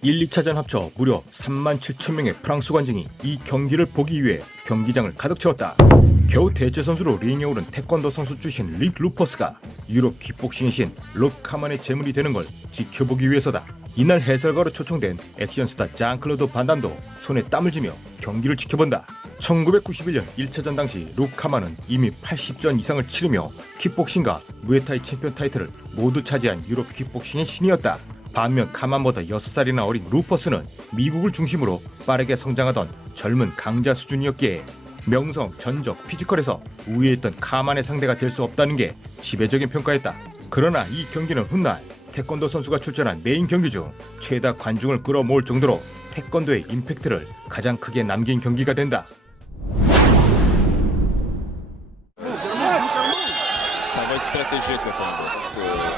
1, 2차전 합쳐 무려 37,000명의 프랑스 관중이 이 경기를 보기 위해 경기장을 가득 채웠다. 겨우 대체 선수로 링에 오른 태권도 선수 출신 릭 루퍼스가 유럽 킥복싱의 신 롭 카만의 제물이 되는 걸 지켜보기 위해서다. 이날 해설가로 초청된 액션스타 장클로드 반담도 손에 땀을 쥐며 경기를 지켜본다. 1991년 1차전 당시 롭 카만은 이미 80전 이상을 치르며 킥복싱과 무에타이 챔피언 타이틀을 모두 차지한 유럽 킥복싱의 신이었다. 반면 카만보다 6살이나 어린 루퍼스는 미국을 중심으로 빠르게 성장하던 젊은 강자 수준이었기에 명성, 전적, 피지컬에서 우위에 있던 카만의 상대가 될 수 없다는 게 지배적인 평가였다. 그러나 이 경기는 훗날 태권도 선수가 출전한 메인 경기 중 최다 관중을 끌어모을 정도로 태권도의 임팩트를 가장 크게 남긴 경기가 된다. Ça va être stratégique le combat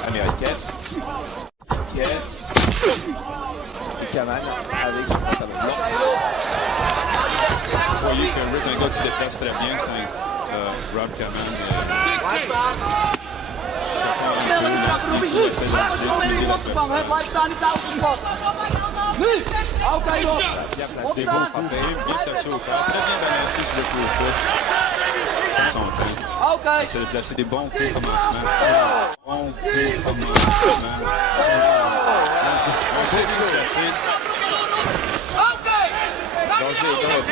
américain. Kaman avec son pantalon blanc. Vous voyez que Rick, un gars qui se déplace très bien, c'est Rob Kaman. Bien placé au corps, très bien balancé sur le coup au pouce. Prend son temps. Essaie de placer des bons coups au commencement. Bons coups au commencement. On sait bien placer. Danger est grave.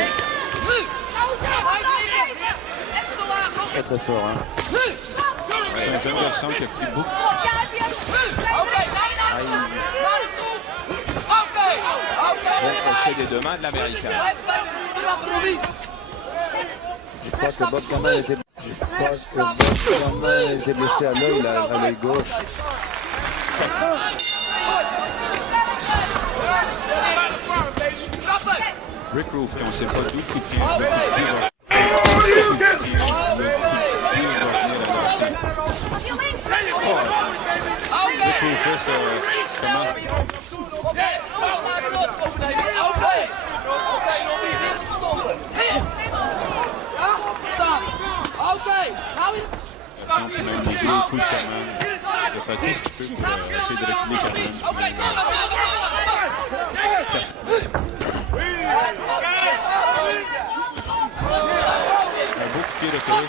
Très très fort, hein. C'est un jeune garçon qui a pris beaucoup. Bon crochet des deux mains de l'Américain. Je pense que Bob Kaman était blessé à l'œil, à l'œil gauche. Rick Roof, on ne sait pas d'où il vient. Rick Rufus commence. Qui met un gros coup de Kaman. Il va faire tout ce qu'il peut pour essayer de reculer Kaman. Un beau coup de pied de Chris.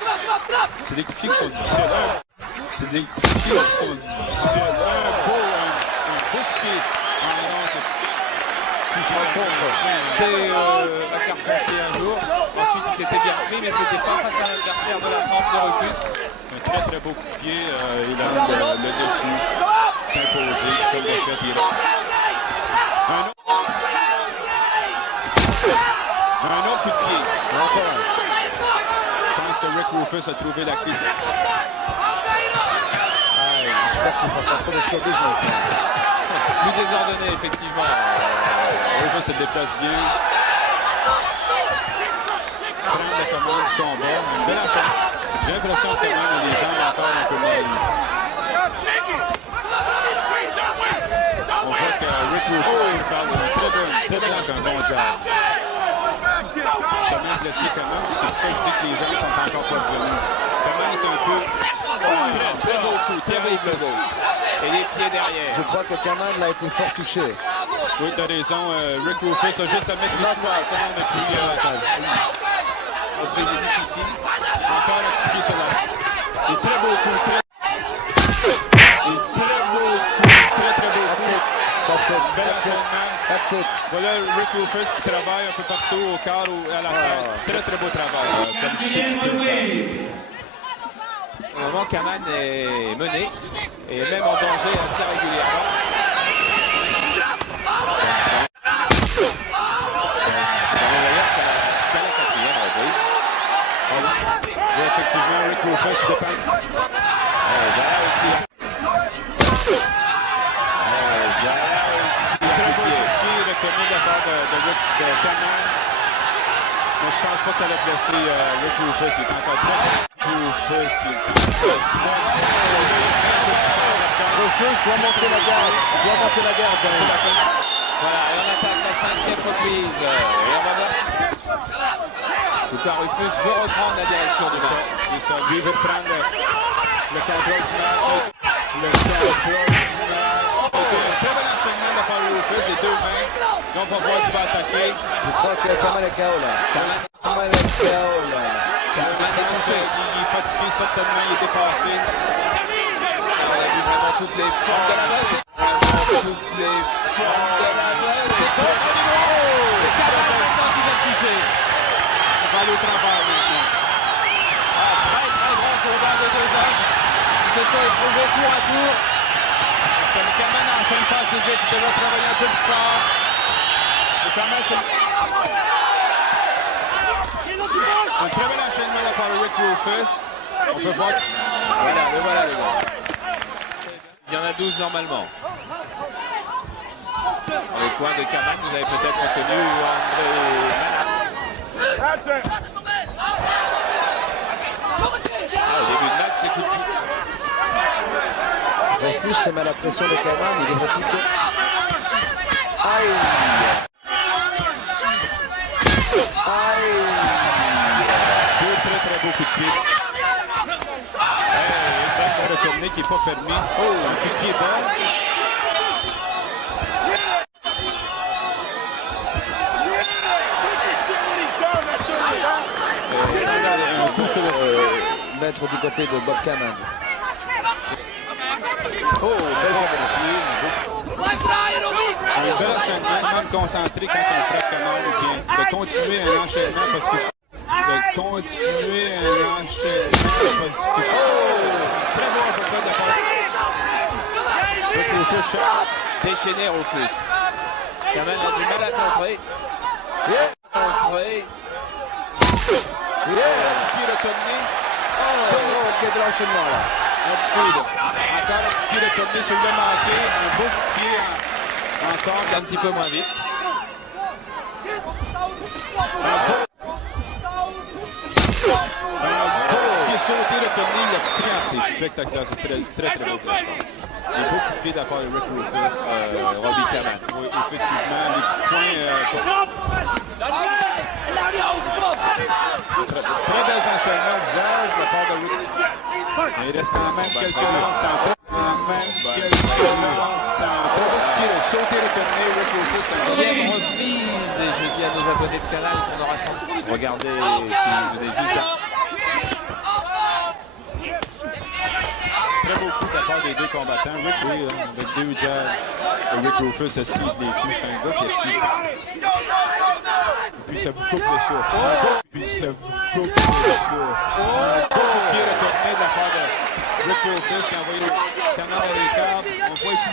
C'est des coups de pied qui sont difficiles. C'est des coups de pied qui sont difficiles. Un beau coup de pied. C'était à Carpentier un jour. Ensuite, il s'était bien pris, mais c'était pas face à l'adversaire de la trempe de Rufus. Un très très beau coup de pied. Il a le dessus. S'imposer. Comme de fait, il est là. Un autre coup de pied. Encore un. Je pense que Rick Rufus a trouvé la clé. J'espère qu'il ne fera pas trop de show business. Plus désordonné, effectivement. Rufus se déplace bien. Prendre la commande du combat. Une belle enchaînement. J'ai l'impression que quand même les gens ont encore un peu mal. On voit que Rick Rufus parle très bien, un bon job. Jamais blessé quand même. C'est pour ça que je dis que les gens sont encore pas revenus. Comment est un peu. Très beau coup, terrible beau. Et les pieds derrière. Je crois que Kaman a été fort touché. Oui, t'as raison. Rick Rufus a juste à mettre les coups ensemble depuis. C'est difficile. Encore le pied sur la. Et très beau coup. Très beau coup. Très beau coup. Bel enchaînement. Voilà Rick Rufus qui travaille un peu partout au corps ou à la tête. Très beau travail. Comme je sais qu'il peut le faire. Au moment, Kaman est mené et même en danger assez régulièrement. Et effectivement, Rick Rufus qui dépend. Très beau pied retenu de la part de Rick Kaman. Mais je pense pas que ça l'a blessé Rick Rufus. Il est encore très Rufus. Rufus doit monter la garde. Voilà, et on attaque la 5e reprise. Et on va voir. En tout cas, Rufus veut reprendre la direction du sol. Lui veut prendre le contrôle du match. Le contrôle du match. Très bon enchaînement de la part de Rufus, les deux mains. on va voir qui va attaquer. Je crois que Kamal est KO là. Kamal est KO là. Il est fatigué certainement, il est dépassé. On a vu vraiment toutes les formes de la main. Toutes les formes de la main. C'est bon. C'est Kamal maintenant qui va le toucher. Il va aller au travail maintenant. Très très grand combat des deux hommes. Ils se sont éprouvés tour à tour. Le Kamal n'enchaîne pas assez vite, il devrait travailler un peu plus fort. Le Kamal, c'est un très bel enchaînement de la part de Rick Rufus. On peut voir. Voilà, le voilà le gars. Il y en a 12 normalement. Dans le coin de Kamal, vous avez peut-être reconnu André Malak. Au début de match, c'est coup de pied. Rufus se met à la pression de Kamal, il est refusé. Aïe! Aïe! Deux très beaux coups de pied. Un retourné qui n'est pas permis. Un coup de pied bon. Un coup sur le Mettre du côté de Bob Kaman. un bel enchaînement, même concentré quand on frappe Kamal ou bien de continuer un enchaînement parce que très beau à peu près de part. Rufus déchaîné Rufus. Kaman a du mal à contrer. Contrer. Pied retourné. Quel enchaînement là. Encore un pied retourné sur le manqué. Un beau pied encore Un petit peu moins vite. Qui est sauté, retourné, il a pris en c'est spectaculaire, c'est très beau. Des beaux coups de pied de la part de Rick Rufus, Robbie Kaman. Oui, effectivement, les coups de poing. Très belles enchaînements au visage de la part de Rick. Mais il reste quand même quelques rounds sans sauter, retourner, Rick Rufus. Deuxième reprise, et je dis à nos abonnés de canal qu'on aura sans regardez si vous venez juste Très beau coup de la part des deux combattants. Rick, oui, avec deux jabs. Rick Rufus esquive les coups. C'est un gars qui esquive. Et puis ça vous coupe le souffle. Puis ça vous coupe le souffle. Pied retourné de la part de Rick Rufus qui a envoyé le canard à l'écart. On voit ici un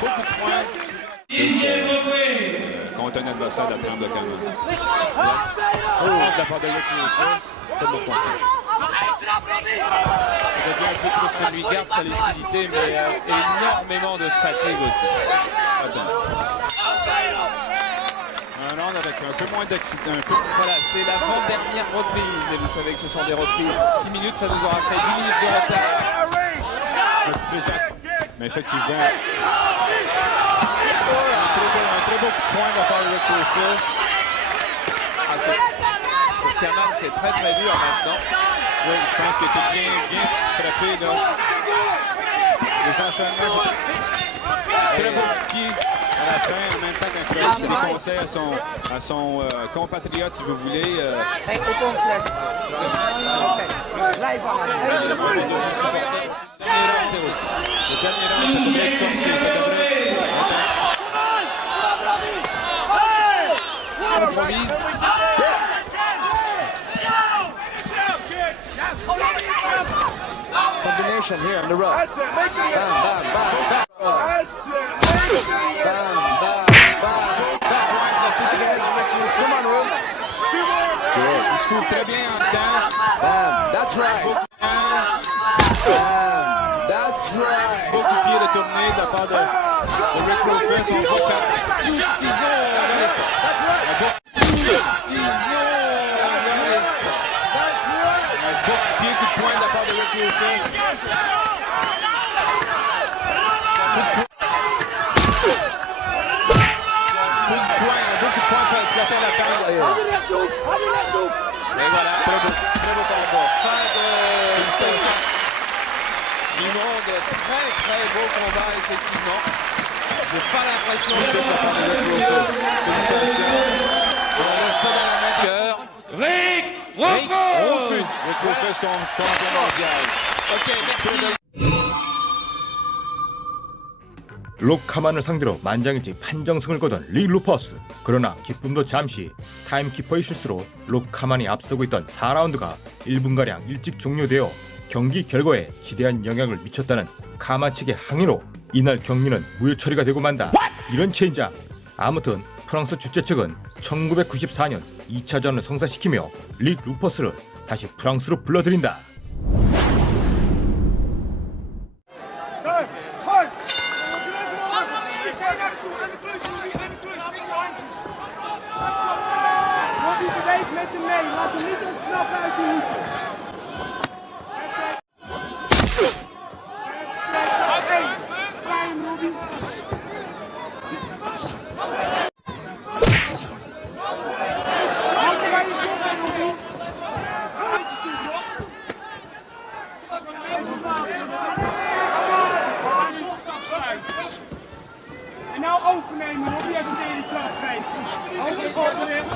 beau coup de poing. Contre un adversaire de la trempe de canot. De la part de Rick Rufus. Très beau point. Il devient un peu trop ce que lui garde sa lucidité, mais énormément de fatigue aussi. Un round avec un peu moins d'accident. Voilà, c'est l'avant-dernière reprise. Et vous savez que ce sont des reprises. 6 minutes, ça nous aura fait 10 minutes de retard. Mais effectivement, un très beau coup de poing de la part de Rick Rufus. Pour Kaman, c'est très très dur maintenant. Oui, je pense qu'il était bien frappé. Là. Les enchaînements, très beau pied à la fin, en même temps qu'un cross. Des conseils à son compatriote, si vous voulez. Hey, open slash. Okay. Live on. Le dernier round, ça devrait être corsé. Ça devrait être Compromise. Combination here on the road. Bam, bam, bam, bam. Come on, Will. Il se couvre très bien en dedans. Bam, that's right. Bam, that's right. Beaucoup de pieds retournés de la part de Rick Rufus. On voit Tout ce qu'ils ont dans les fesses. Tout ce qu'ils ont dans les fesses. un beau coup de pied, coup de poing de la part de Rick Rufus. Placé à la table. Et voilà, très beau combat. Fin de Félicitations. du monde. Très très beau combat effectivement. J'ai pas l'impression que c'est capable de Rick Rufus. Félicitations. On laisse ça dans la main de cœur. Rick Rufus. Rick Rufus campion mondial. Ok, merci. 록카만을 상대로 만장일치 판정승을 거둔 릭 루퍼스. 그러나 기쁨도 잠시. 타임키퍼의 실수로 록카만이 앞서고 있던 4라운드가 1분가량 일찍 종료되어 경기 결과에 지대한 영향을 미쳤다는 카만 측의 항의로 이날 경기는 무효 처리가 되고 만다. 이런 체인장. 아무튼 프랑스 주최 측은 1994년 2차전을 성사시키며 릭 루퍼스를 다시 프랑스로 불러들인다. Met hem mee, laat hem niet ontsnappen uit de hoek. Klein Robbie. En nou overnemen, Robbie heeft de hele trapgeest. Overnemen.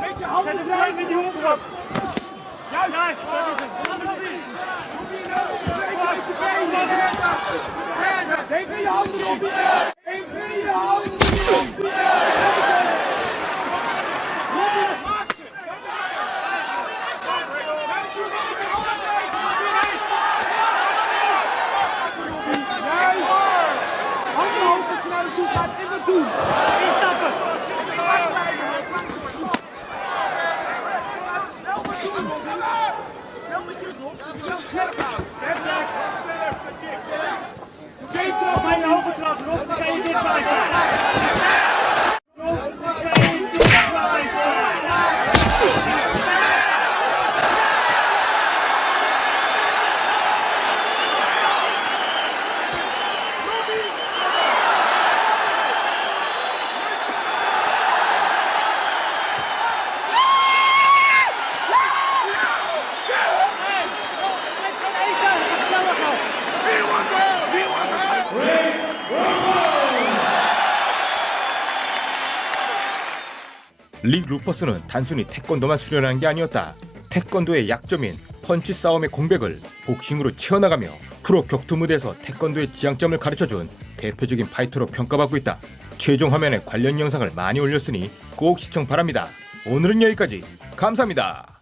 Beetje handen vrij met die hond erop. Juist. Denk aan je handen erop. Denk aan je handen erop. Handen hoog als je naar de toe gaat en dat doen. Instappen. Geen trap bij je hoge trap, Rob, dan kan je dit blijven. Rob, dan kan je dit blijven. 릭 루퍼스는 단순히 태권도만 수련한 게 아니었다. 태권도의 약점인 펀치 싸움의 공백을 복싱으로 채워나가며 프로 격투 무대에서 태권도의 지향점을 가르쳐준 대표적인 파이터로 평가받고 있다. 최종 화면에 관련 영상을 많이 올렸으니 꼭 시청 바랍니다. 오늘은 여기까지. 감사합니다.